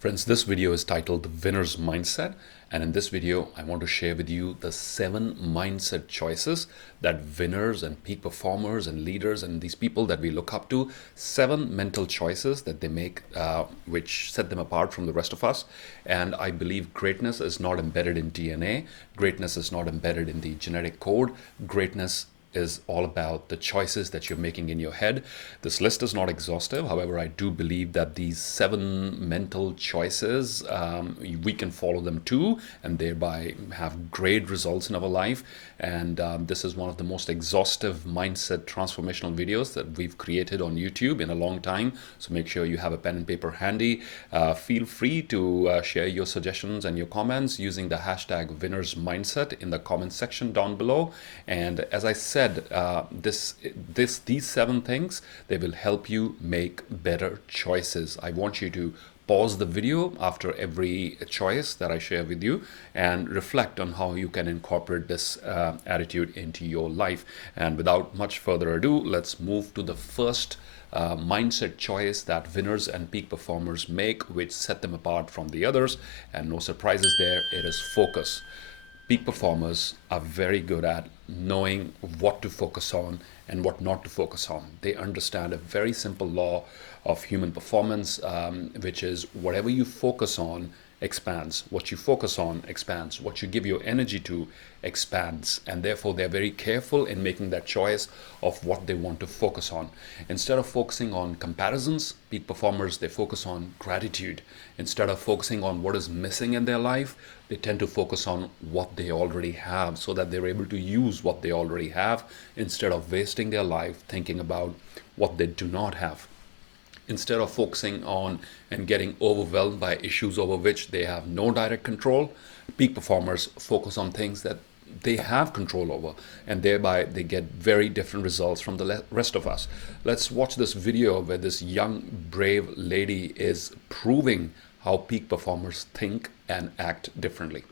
Friends, this video is titled The Winner's Mindset, and in this video I want to share with you the 7 mindset choices that winners and peak performers and leaders and these people that we look up to, 7 mental choices that they make which set them apart from the rest of us. And I believe greatness is not embedded in DNA, greatness is not embedded in the genetic code, greatness is all about the choices that you're making in your head. This list is not exhaustive. However, I do believe that these 7 mental choices, we can follow them too, and thereby have great results in our life. And this is one of the most exhaustive mindset transformational videos that we've created on YouTube in a long time. So make sure you have a pen and paper handy. Feel free to share your suggestions and your comments using the hashtag Winners Mindset in the comment section down below. And as I said, these 7 things, they will help you make better choices. I want you to pause the video after every choice that I share with you and reflect on how you can incorporate this attitude into your life. And without much further ado, let's move to the first mindset choice that winners and peak performers make, which set them apart from the others. And no surprises there, it is focus. Peak performers are very good at knowing what to focus on and what not to focus on. They understand a very simple law of human performance, which is whatever you focus on expands. What you focus on expands. What you give your energy to expands. And therefore, they're very careful in making that choice of what they want to focus on. Instead of focusing on comparisons, peak performers, they focus on gratitude. Instead of focusing on what is missing in their life, they tend to focus on what they already have so that they're able to use what they already have instead of wasting their life thinking about what they do not have. Instead of focusing on and getting overwhelmed by issues over which they have no direct control, peak performers focus on things that they have control over, and thereby they get very different results from the rest of us. Let's watch this video where this young, brave lady is proving how peak performers think and act differently.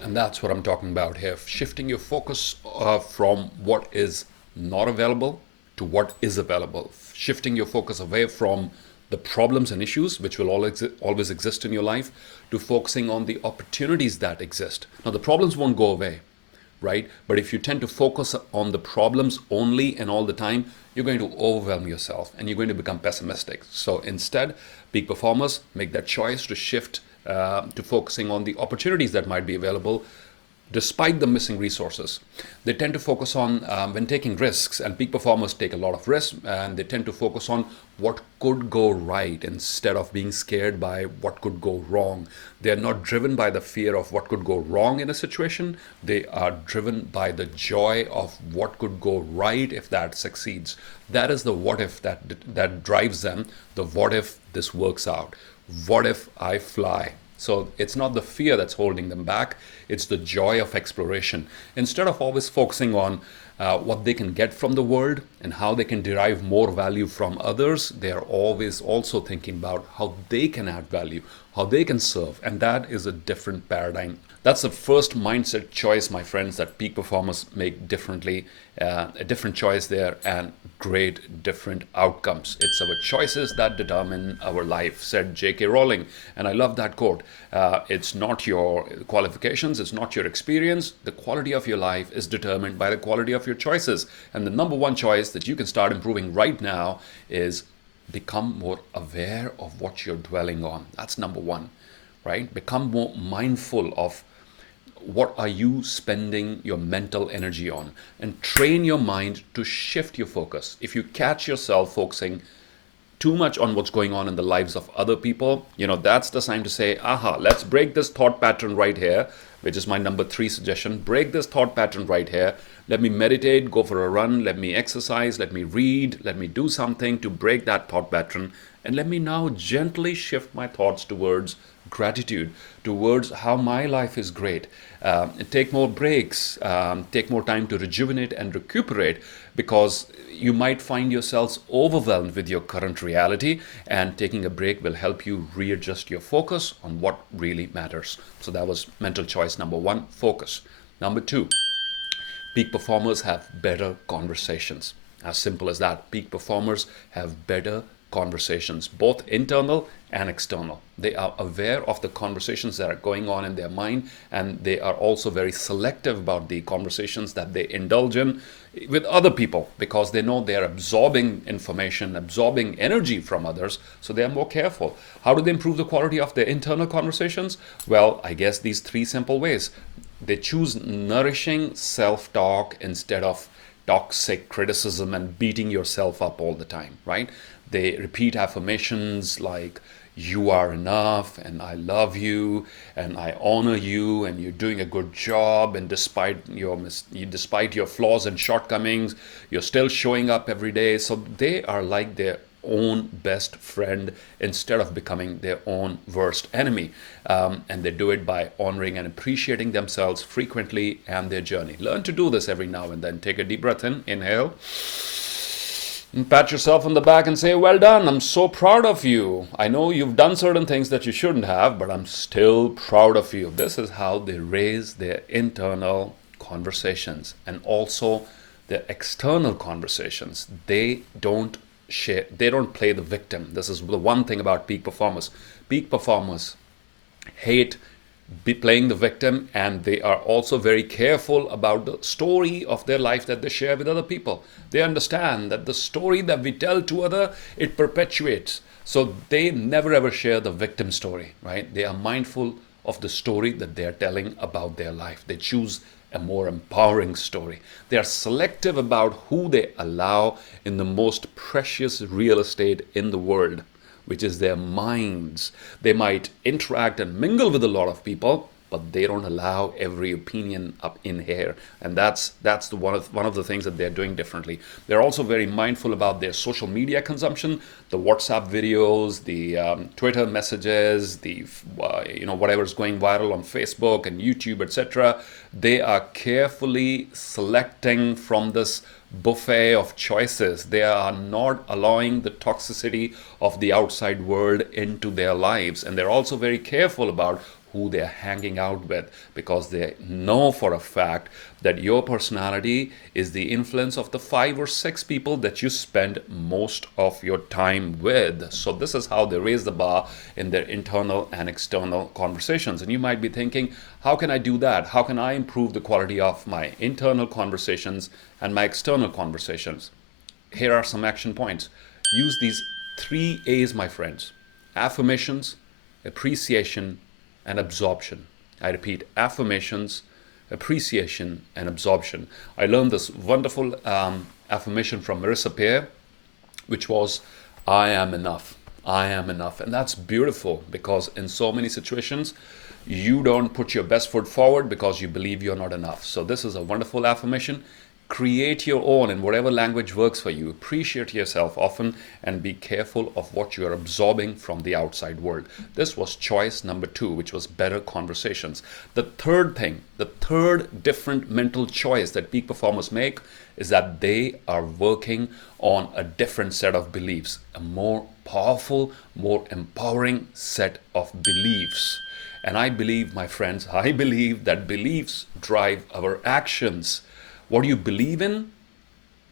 And that's what I'm talking about here. Shifting your focus from what is not available to what is available. Shifting your focus away from the problems and issues, which will always exist in your life, to focusing on the opportunities that exist. Now, the problems won't go away, right? But if you tend to focus on the problems only and all the time, you're going to overwhelm yourself and you're going to become pessimistic. So instead, peak performers make that choice to shift to focusing on the opportunities that might be available despite the missing resources. They tend to focus on when taking risks, and peak performers take a lot of risks, and they tend to focus on what could go right instead of being scared by what could go wrong. They're not driven by the fear of what could go wrong in a situation. They are driven by the joy of what could go right if that succeeds. That is the what if that drives them. The what if this works out? What if I fly? So it's not the fear that's holding them back, it's the joy of exploration. Instead of always focusing on what they can get from the world and how they can derive more value from others, they are always also thinking about how they can add value, how they can serve. And that is a different paradigm. That's the first mindset choice, my friends, that peak performers make differently. A different choice there and great different outcomes. It's our choices that determine our life, said J.K. Rowling. And I love that quote. It's not your qualifications, it's not your experience. The quality of your life is determined by the quality of your choices. And the number one choice that you can start improving right now is become more aware of what you're dwelling on. That's number one, right? Become more mindful of what are you spending your mental energy on, and train your mind to shift your focus. If you catch yourself focusing too much on what's going on in the lives of other people, that's the time to say, aha, let's break this thought pattern right here, which is my number 3 suggestion. Break this thought pattern right here. Let me meditate, go for a run, let me exercise, let me read, let me do something to break that thought pattern And let me now gently shift my thoughts towards gratitude, towards how my life is great. Take more breaks, take more time to rejuvenate and recuperate, because you might find yourselves overwhelmed with your current reality, and taking a break will help you readjust your focus on what really matters. So that was mental choice number one, focus. Number two, peak performers have better conversations. As simple as that. Peak performers have better conversations, both internal and external. They are aware of the conversations that are going on in their mind, and they are also very selective about the conversations that they indulge in with other people, because they know they are absorbing information, absorbing energy from others, so they are more careful. How do they improve the quality of their internal conversations? Well, I guess these three simple ways. They choose nourishing self-talk instead of toxic criticism and beating yourself up all the time, right? They repeat affirmations like, you are enough, and I love you, and I honor you, and you're doing a good job, and despite your flaws and shortcomings, you're still showing up every day. So they are like their own best friend instead of becoming their own worst enemy. And they do it by honoring and appreciating themselves frequently and their journey. Learn to do this every now and then. Take a deep breath in, inhale, and pat yourself on the back and say, well done, I'm so proud of you. I know you've done certain things that you shouldn't have, but I'm still proud of you. This is how they raise their internal conversations, and also their external conversations. They don't play the victim. This is the one thing about peak performers. Peak performers hate playing the victim, and they are also very careful about the story of their life that they share with other people. They understand that the story that we tell to other, it perpetuates. So they never ever share the victim story, right? They are mindful of the story that they are telling about their life. They choose a more empowering story. They are selective about who they allow in the most precious real estate in the world, which is their minds. They might interact and mingle with a lot of people, but they don't allow every opinion up in here. And that's one of the things that they're doing differently. They're also very mindful about their social media consumption, the WhatsApp videos, the Twitter messages, the whatever's going viral on Facebook and YouTube, etc. They are carefully selecting from this buffet of choices. They are not allowing the toxicity of the outside world into their lives, and they're also very careful about who they're hanging out with, because they know for a fact that your personality is the influence of the 5 or 6 people that you spend most of your time with. So this is how they raise the bar in their internal and external conversations. And you might be thinking, how can I do that? How can I improve the quality of my internal conversations and my external conversations? Here are some action points. Use these 3 A's, my friends: affirmations, appreciation, and absorption. I repeat, affirmations, appreciation, and absorption. I learned this wonderful affirmation from Marissa Peer, which was, I am enough. I am enough. And that's beautiful, because in so many situations, you don't put your best foot forward because you believe you're not enough. So this is a wonderful affirmation. Create your own in whatever language works for you. Appreciate yourself often, and be careful of what you're absorbing from the outside world. This was choice number 2, which was better conversations. The third different mental choice that peak performers make is that they are working on a different set of beliefs, a more powerful, more empowering set of beliefs. And I believe, my friends, I believe that beliefs drive our actions. What you believe in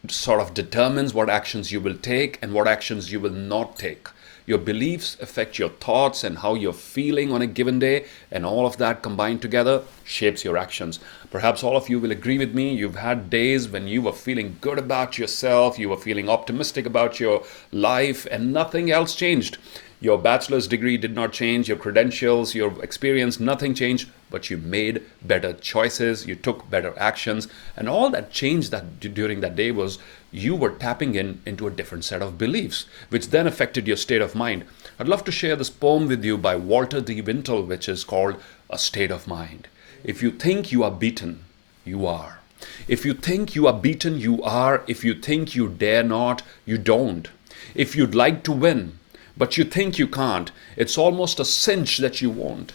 sort of determines what actions you will take and what actions you will not take. Your beliefs affect your thoughts and how you're feeling on a given day, and all of that combined together shapes your actions. Perhaps all of you will agree with me. You've had days when you were feeling good about yourself, you were feeling optimistic about your life, and nothing else changed. Your bachelor's degree did not change, your credentials, your experience, nothing changed, but you made better choices, you took better actions, and all that changed during that day was you were tapping into a different set of beliefs, which then affected your state of mind. I'd love to share this poem with you by Walter D. Wintle, which is called A State of Mind. If you think you are beaten, you are. If you think you are beaten, you are. If you think you dare not, you don't. If you'd like to win, but you think you can't, it's almost a cinch that you won't.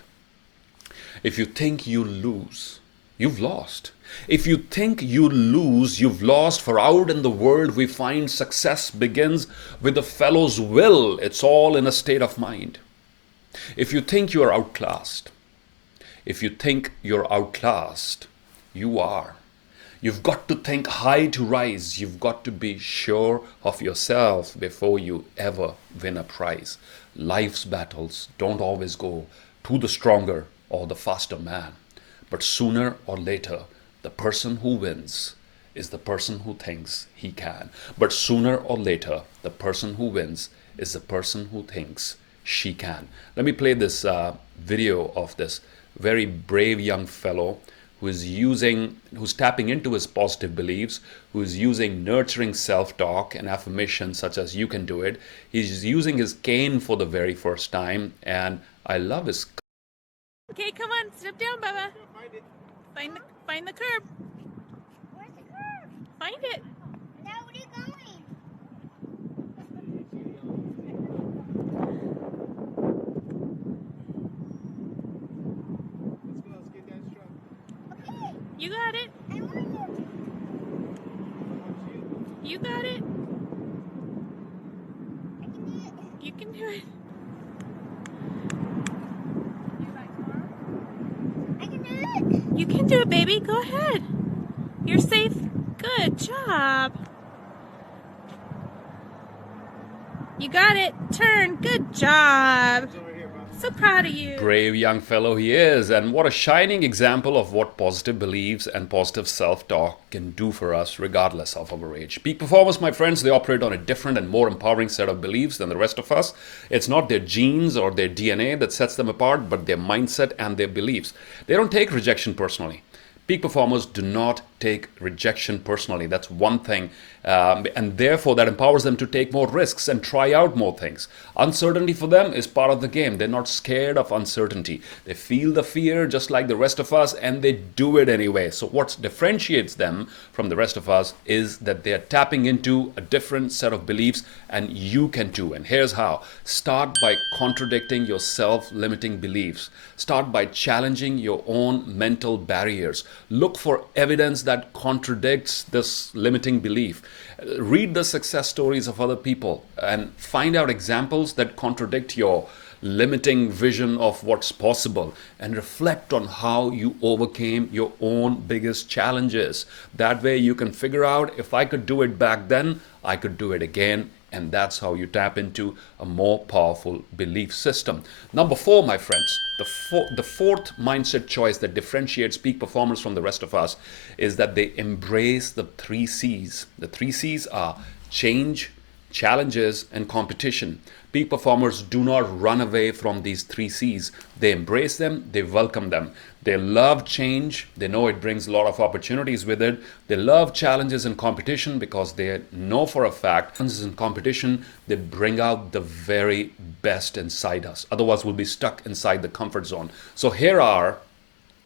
If you think you lose, you've lost. If you think you lose, you've lost. For out in the world we find success begins with the fellow's will. It's all in a state of mind. If you think you are outclassed, if you think you're outclassed, you are. You've got to think high to rise. You've got to be sure of yourself before you ever win a prize. Life's battles don't always go to the stronger or the faster man. But sooner or later, the person who wins is the person who thinks he can. But sooner or later, the person who wins is the person who thinks she can. Let me play this video of this very brave young fellow who's tapping into his positive beliefs, who's using nurturing self-talk and affirmations such as "you can do it." He's using his cane for the very first time, and I love his. Okay, come on, step down, Bubba. Find the curb. Where's the curb? Find it. Now where are you going? Let's get that truck. Okay, You got it. I want you. You got it. I can do it. You can do it. I can do it. You can do it, baby. Go ahead. You're safe. Good job. You got it. Turn. Good job. It's over here, bro. So proud of you. Brave young fellow he is, and what a shining example of what positive beliefs and positive self-talk can do for us regardless of our age. Peak performers, my friends, they operate on a different and more empowering set of beliefs than the rest of us. It's not their genes or their DNA that sets them apart, but their mindset and their beliefs. They don't take rejection personally. Peak performers do not take rejection personally. That's one thing. And therefore, that empowers them to take more risks and try out more things. Uncertainty for them is part of the game. They're not scared of uncertainty. They feel the fear just like the rest of us, and they do it anyway. So what differentiates them from the rest of us is that they're tapping into a different set of beliefs, and you can too. And here's how. Start by contradicting your self-limiting beliefs. Start by challenging your own mental barriers. Look for evidence that contradicts this limiting belief. Read the success stories of other people and find out examples that contradict your limiting vision of what's possible, and reflect on how you overcame your own biggest challenges. That way you can figure out, if I could do it back then, I could do it again. And that's how you tap into a more powerful belief system. Number 4, my friends, the fourth mindset choice that differentiates peak performers from the rest of us is that they embrace the 3 C's. The 3 C's are change, challenges, and competition. Peak performers do not run away from these 3 C's. They embrace them, they welcome them. They love change. They know it brings a lot of opportunities with it. They love challenges and competition because they know for a fact challenges and competition, they bring out the very best inside us. Otherwise, we'll be stuck inside the comfort zone. So here are,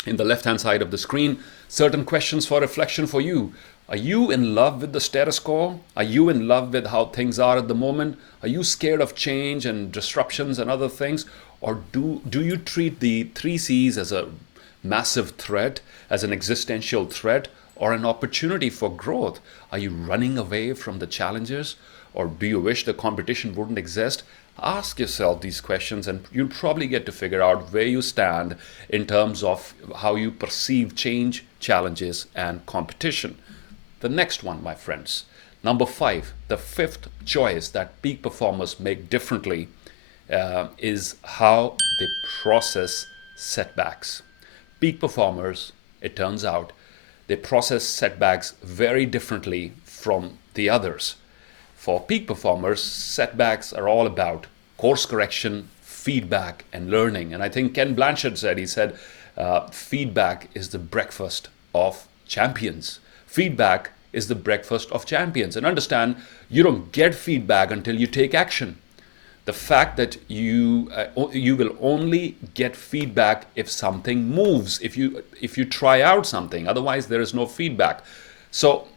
in the left-hand side of the screen, certain questions for reflection for you. Are you in love with the status quo? Are you in love with how things are at the moment? Are you scared of change and disruptions and other things? Or do you treat the 3 C's as a massive threat, as an existential threat, or an opportunity for growth? Are you running away from the challenges? Or do you wish the competition wouldn't exist? Ask yourself these questions, and you'll probably get to figure out where you stand in terms of how you perceive change, challenges, and competition. The next one, my friends, number 5, the 5th choice that peak performers make differently is how they process setbacks. Peak performers, it turns out, they process setbacks very differently from the others. For peak performers, setbacks are all about course correction, feedback, and learning. And I think Ken Blanchard said, feedback is the breakfast of champions. Feedback is the breakfast of champions. And understand, you don't get feedback until you take action. The fact that you will only get feedback if something moves, if you try out something. Otherwise, there is no feedback. So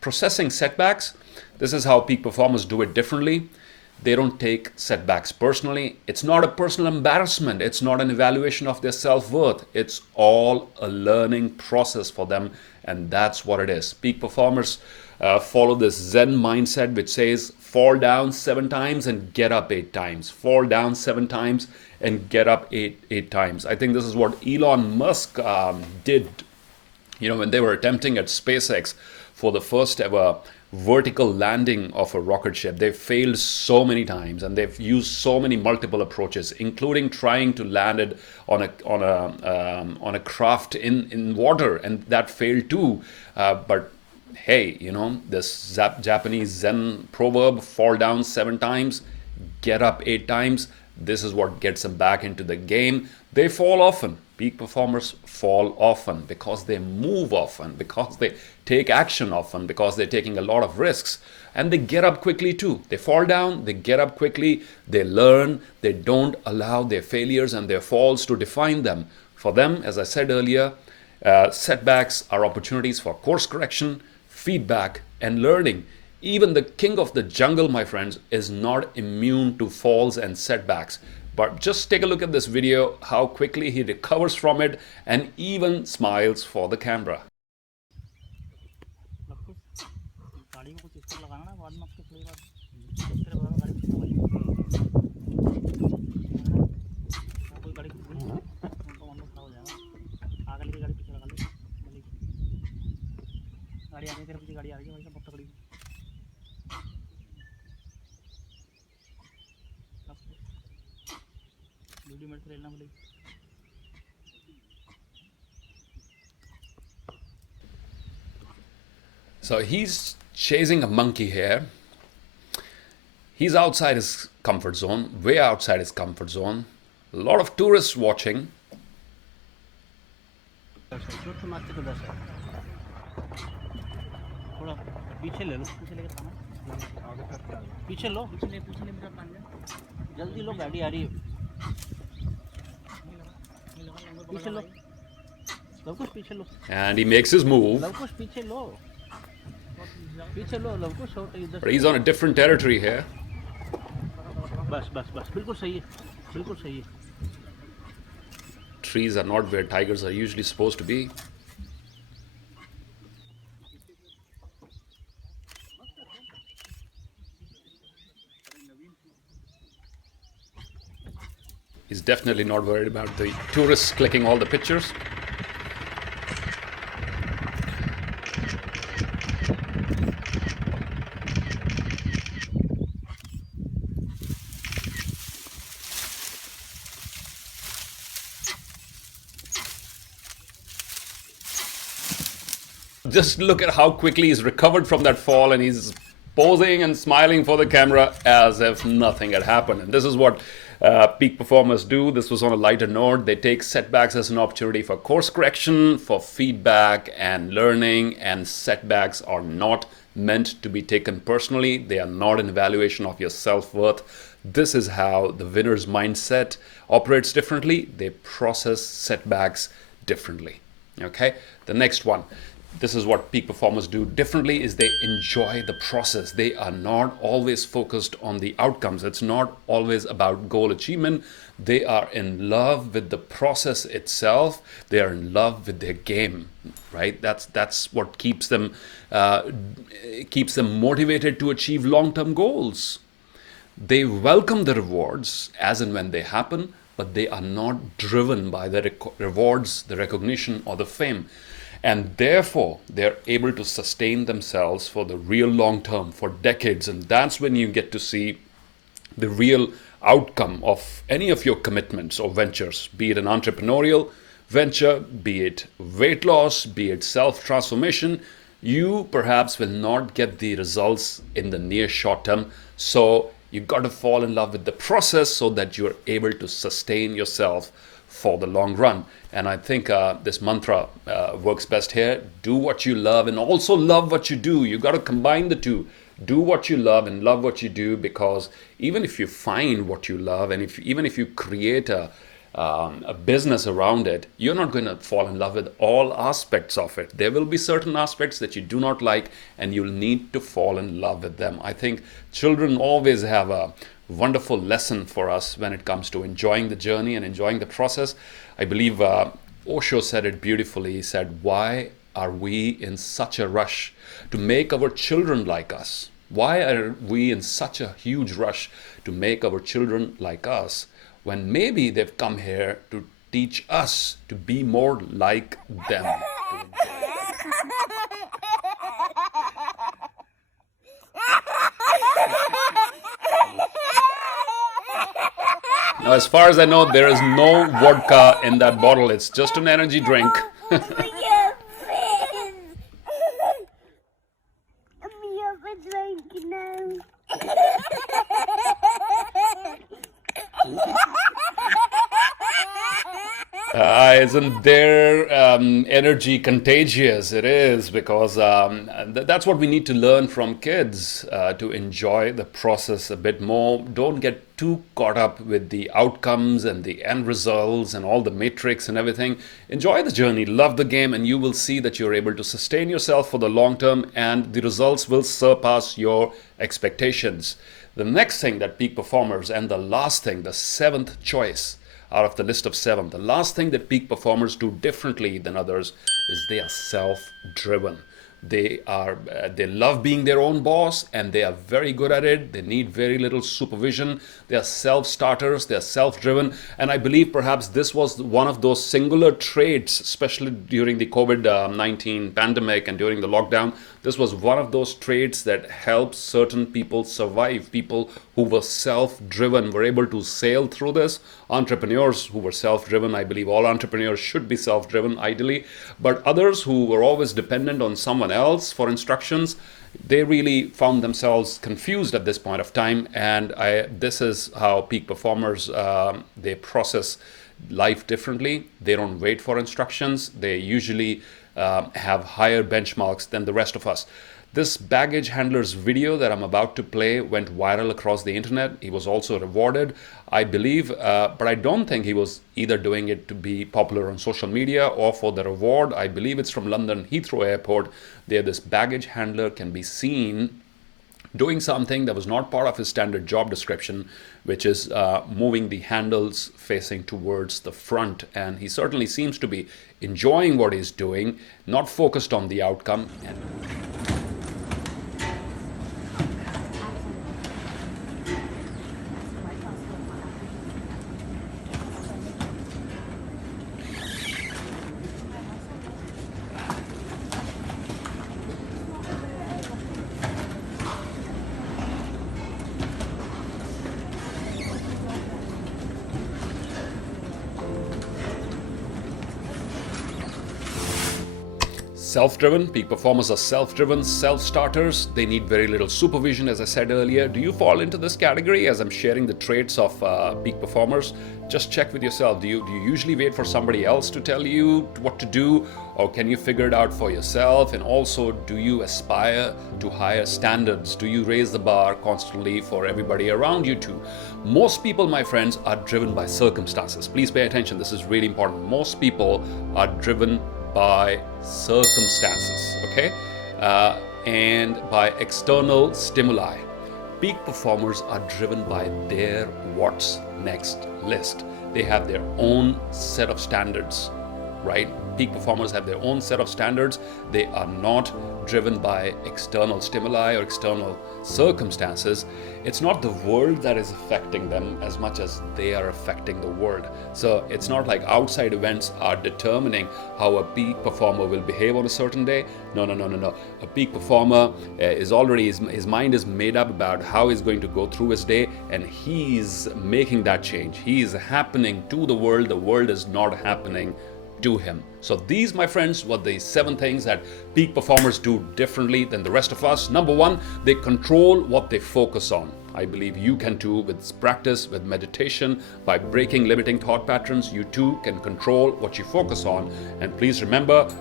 processing setbacks, this is how peak performers do it differently. They don't take setbacks personally. It's not a personal embarrassment. It's not an evaluation of their self-worth. It's all a learning process for them, and that's what it is. Peak performers follow this Zen mindset, which says fall down 7 times and get up 8 times. Fall down 7 times and get up eight times. I think this is what Elon Musk did, when they were attempting at SpaceX for the first ever vertical landing of a rocket ship. They failed so many times, and they've used so many multiple approaches, including trying to land it on a craft in water, and that failed too. But hey, this Japanese Zen proverb, fall down 7 times, get up 8 times. This is what gets them back into the game. They fall often. Peak performers fall often because they move often, because they take action often, because they're taking a lot of risks. And they get up quickly too. They fall down, they get up quickly, they learn, they don't allow their failures and their falls to define them. For them, as I said earlier, setbacks are opportunities for course correction, feedback, and learning. Even the king of the jungle, my friends, is not immune to falls and setbacks. But just take a look at this video, how quickly he recovers from it and even smiles for the camera. So he's chasing a monkey here. He's outside his comfort zone, way outside his comfort zone. A lot of tourists watching. जल्दी लो गाड़ी आ रही है पीछे लो लवकुश पीछे लो And he makes his move. Lavkush पीछे लो लवकुश और इधर But he's on a different territory here. बस बस बस बिल्कुल सही है Trees are not where tigers are usually supposed to be. He's definitely not worried about the tourists clicking all the pictures. Just look at how quickly he's recovered from that fall, and he's posing and smiling for the camera as if nothing had happened. And this is what peak performers do. This was on a lighter note. They take setbacks as an opportunity for course correction, for feedback and learning, and setbacks are not meant to be taken personally. They are not an evaluation of your self-worth. This is how the winner's mindset operates differently. They process setbacks differently. Okay, the next one. This is what peak performers do differently, is they enjoy the process. They are not always focused on the outcomes. It's not always about goal achievement. They are in love with the process itself. They are in love with their game, right? That's what keeps them motivated to achieve long-term goals. They welcome the rewards as and when they happen, but they are not driven by the rewards, the recognition, or the fame. And therefore, they're able to sustain themselves for the real long term, for decades. And that's when you get to see the real outcome of any of your commitments or ventures, be it an entrepreneurial venture, be it weight loss, be it self-transformation. You perhaps will not get the results in the near short term. So you've got to fall in love with the process so that you're able to sustain yourself for the long run. And I think this mantra works best here. Do what you love and also love what you do. You got to combine the two. Do what you love and love what you do, because even if you find what you love, and even if you create a a business around it, you're not going to fall in love with all aspects of it. There will be certain aspects that you do not like, and you'll need to fall in love with them. I think children always have a wonderful lesson for us when it comes to enjoying the journey and enjoying the process. I believe Osho said it beautifully. He said, "Why are we in such a rush to make our children like us? Why are we in such a huge rush to make our children like us when maybe they've come here to teach us to be more like them?" Now, as far as I know, there is no vodka in that bottle. It's just an energy drink. I'm your drink now. Isn't their energy contagious? It is, because that's what we need to learn from kids, to enjoy the process a bit more. Don't get too caught up with the outcomes and the end results and all the matrix and everything. Enjoy the journey, love the game, and you will see that you're able to sustain yourself for the long term, and the results will surpass your expectations. The next thing that peak performers, and the last thing, the seventh choice out of the list of seven, the last thing that peak performers do differently than others is they are self-driven. They love being their own boss, and they are very good at it. They need very little supervision. They are self-starters. They are self-driven, and I believe perhaps this was one of those singular traits, especially during the COVID-19 pandemic and during the lockdown. This was one of those traits that helped certain people survive. People who were self-driven were able to sail through this. Entrepreneurs who were self-driven, I believe all entrepreneurs should be self-driven ideally, but others who were always dependent on someone else for instructions, they really found themselves confused at this point of time. And this is how peak performers, they process life differently. They don't wait for instructions. They usually have higher benchmarks than the rest of us. This baggage handler's video that I'm about to play went viral across the internet. He was also rewarded, I believe, but I don't think he was either doing it to be popular on social media or for the reward. I believe it's from London Heathrow Airport. There, this baggage handler can be seen doing something that was not part of his standard job description, which is moving the handles facing towards the front. And he certainly seems to be enjoying what he's doing, not focused on the outcome. Self-driven, peak performers are self-driven, self-starters. They need very little supervision, as I said earlier. Do you fall into this category as I'm sharing the traits of peak performers? Just check with yourself. Do you usually wait for somebody else to tell you what to do, or can you figure it out for yourself? And also, do you aspire to higher standards? Do you raise the bar constantly for everybody around you too? Most people, my friends, are driven by circumstances. Please pay attention. This is really important. Most people are driven by circumstances, okay, and by external stimuli. Peak performers are driven by their what's next list. They have their own set of standards, right? Peak performers have their own set of standards. They are not driven by external stimuli or external circumstances. It's not the world that is affecting them as much as they are affecting the world. So it's not like outside events are determining how a peak performer will behave on a certain day. No. A peak performer is already, his mind is made up about how he's going to go through his day, and he's making that change. He is happening to the world is not happening to him. So these, my friends, were the 7 things that peak performers do differently than the rest of us. Number 1, they control what they focus on. I believe you can too, with practice, with meditation, by breaking limiting thought patterns. You too can control what you focus on. And please remember,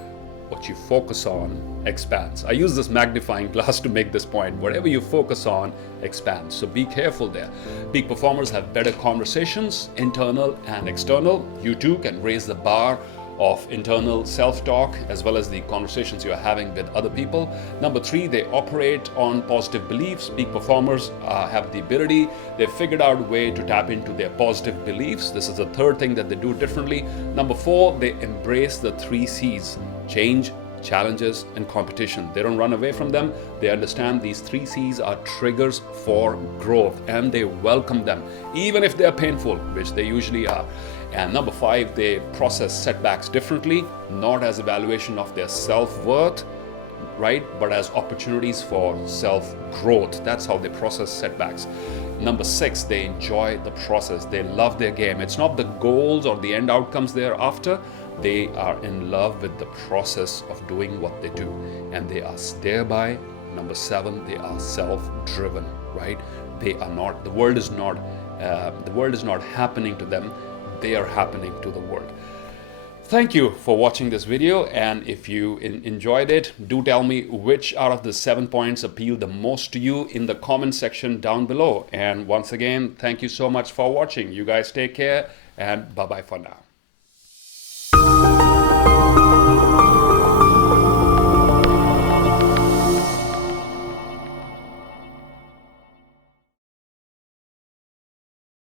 what you focus on expands. I use this magnifying glass to make this point. Whatever you focus on expands. So be careful there. Peak performers have better conversations, internal and external. You too can raise the bar of internal self-talk as well as the conversations you're having with other people. Number 3, they operate on positive beliefs. Peak performers have the ability, they've figured out a way to tap into their positive beliefs. This is the third thing that they do differently. Number 4, they embrace the 3 C's: change, challenges, and competition. They don't run away from them. They understand these 3 C's are triggers for growth and they welcome them, even if they're painful, which they usually are. And number 5, they process setbacks differently, not as evaluation of their self-worth, right, but as opportunities for self-growth. That's how they process setbacks. Number 6, they enjoy the process. They love their game. It's not the goals or the end outcomes they're after. They are in love with the process of doing what they do. And they are thereby, number 7, they are self-driven, right? They are not, the world is not happening to them. They are happening to the world. Thank you for watching this video, and if you enjoyed it, do tell me which out of the 7 points appeal the most to you in the comment section down below. And once again, thank you so much for watching. You guys take care, and bye-bye for now.